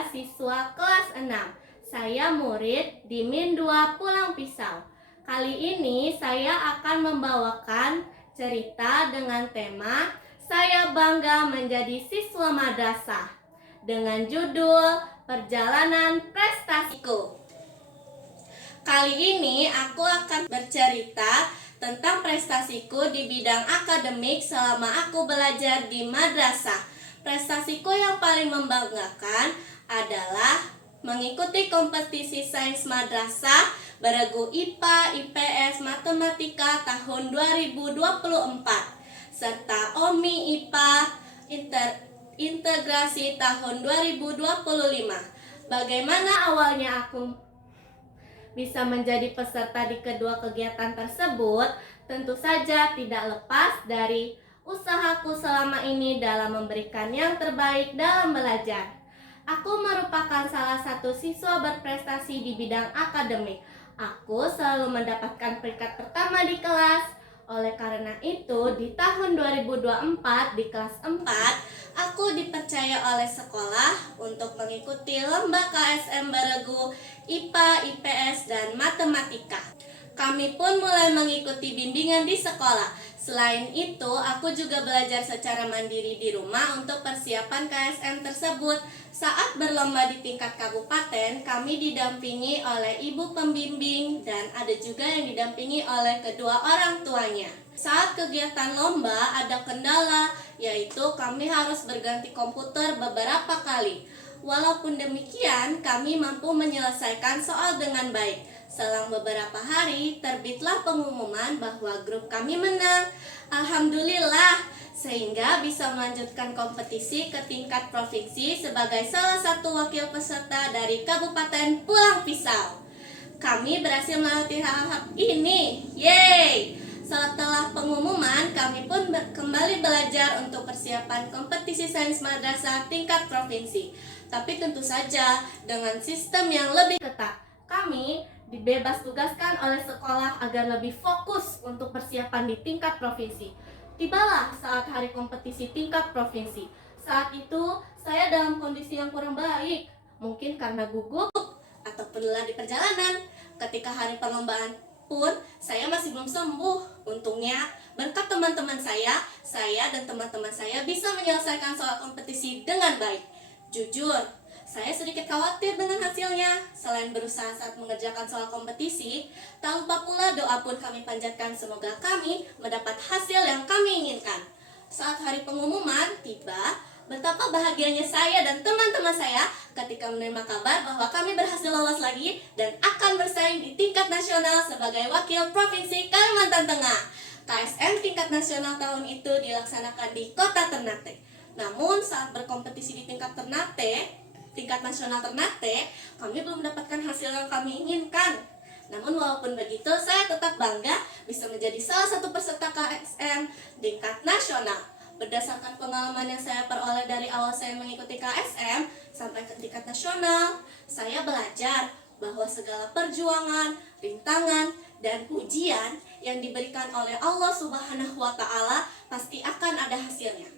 saya siswa kelas 6. Saya murid di Min 2 Pulang Pisau. Kali ini saya akan membawakan cerita dengan tema Saya Bangga Menjadi Siswa Madrasah dengan judul Perjalanan Prestasiku. Kali ini aku akan bercerita tentang prestasiku di bidang akademik selama aku belajar di madrasah. Prestasiku yang paling membanggakan adalah mengikuti kompetisi sains madrasah beregu IPA, IPS, Matematika tahun 2024 serta OMI IPA integrasi tahun 2025. Bagaimana awalnya aku bisa menjadi peserta di kedua kegiatan tersebut? Tentu saja tidak lepas dari usahaku selama ini dalam memberikan yang terbaik dalam belajar. Aku merupakan salah satu siswa berprestasi di bidang akademik. Aku selalu mendapatkan peringkat pertama di kelas. Oleh karena itu, di tahun 2024 di kelas 4, aku dipercaya oleh sekolah untuk mengikuti lomba KSM beregu IPA, IPS, dan Matematika. Kami pun mulai mengikuti bimbingan di sekolah. Selain itu, aku juga belajar secara mandiri di rumah untuk persiapan KSM tersebut. Saat berlomba di tingkat kabupaten, kami didampingi oleh ibu pembimbing dan ada juga yang didampingi oleh kedua orang tuanya. Saat kegiatan lomba ada kendala, yaitu kami harus berganti komputer beberapa kali. Walaupun demikian, kami mampu menyelesaikan soal dengan baik. Selang beberapa hari, terbitlah pengumuman bahwa grup kami menang. Alhamdulillah, sehingga bisa melanjutkan kompetisi ke tingkat provinsi sebagai salah satu wakil peserta dari Kabupaten Pulang Pisau. Kami berhasil melewati tahap ini. Yeay! Setelah pengumuman, kami pun kembali belajar untuk persiapan kompetisi sains madrasah tingkat provinsi. Tapi tentu saja dengan sistem yang lebih ketat. Kami dibebas tugaskan oleh sekolah agar lebih fokus untuk persiapan di tingkat provinsi. Tibalah saat hari kompetisi tingkat provinsi. Saat itu, saya dalam kondisi yang kurang baik. Mungkin karena gugup ataupun lelah di perjalanan. Ketika hari perlombaan pun, saya masih belum sembuh. Untungnya, berkat teman-teman saya dan teman-teman saya bisa menyelesaikan soal kompetisi dengan baik. Jujur, saya sedikit khawatir dengan hasilnya. Selain berusaha saat mengerjakan soal kompetisi, tak lupa pula doa pun kami panjatkan semoga kami mendapat hasil yang kami inginkan. Saat hari pengumuman tiba, betapa bahagianya saya dan teman-teman saya ketika menerima kabar bahwa kami berhasil lolos lagi dan akan bersaing di tingkat nasional sebagai wakil Provinsi Kalimantan Tengah. KSM tingkat nasional tahun itu dilaksanakan di Kota Ternate. Namun saat berkompetisi di tingkat nasional Ternate, kami belum mendapatkan hasil yang kami inginkan. Namun walaupun begitu, saya tetap bangga bisa menjadi salah satu peserta KSM tingkat nasional. Berdasarkan pengalaman yang saya peroleh dari awal saya mengikuti KSM sampai ke tingkat nasional, saya belajar bahwa segala perjuangan, rintangan, dan ujian yang diberikan oleh Allah Subhanahu wa Ta'ala pasti akan ada hasilnya.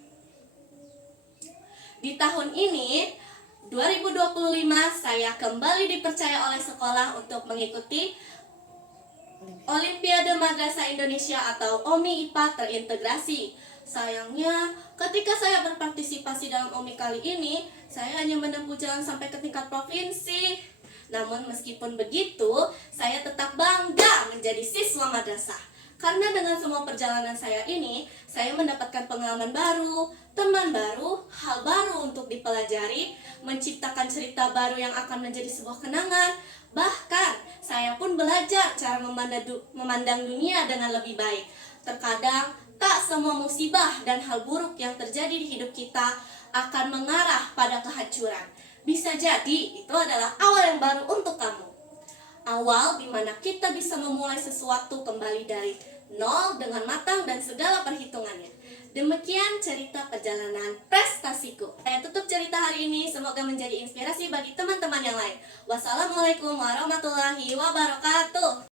Di tahun ini 2025 saya kembali dipercaya oleh sekolah untuk mengikuti Olimpiade Madrasah Indonesia atau OMI IPA terintegrasi. Sayangnya, ketika saya berpartisipasi dalam OMI kali ini, saya hanya menempuh jalan sampai ke tingkat provinsi. Namun meskipun begitu, saya tetap bangga menjadi siswa madrasah. Karena dengan semua perjalanan saya ini, saya mendapatkan pengalaman baru, teman baru, hal baru untuk dipelajari, menciptakan cerita baru yang akan menjadi sebuah kenangan. Bahkan, saya pun belajar cara memandang dunia dengan lebih baik. Terkadang, tak semua musibah dan hal buruk yang terjadi di hidup kita akan mengarah pada kehancuran. Bisa jadi, itu adalah awal yang baru untuk kamu. Awal di mana kita bisa memulai sesuatu kembali dari nol dengan matang dan segala perhitungannya. Demikian cerita perjalanan prestasiku. Saya tutup cerita hari ini, semoga menjadi inspirasi bagi teman-teman yang lain. Wassalamualaikum warahmatullahi wabarakatuh.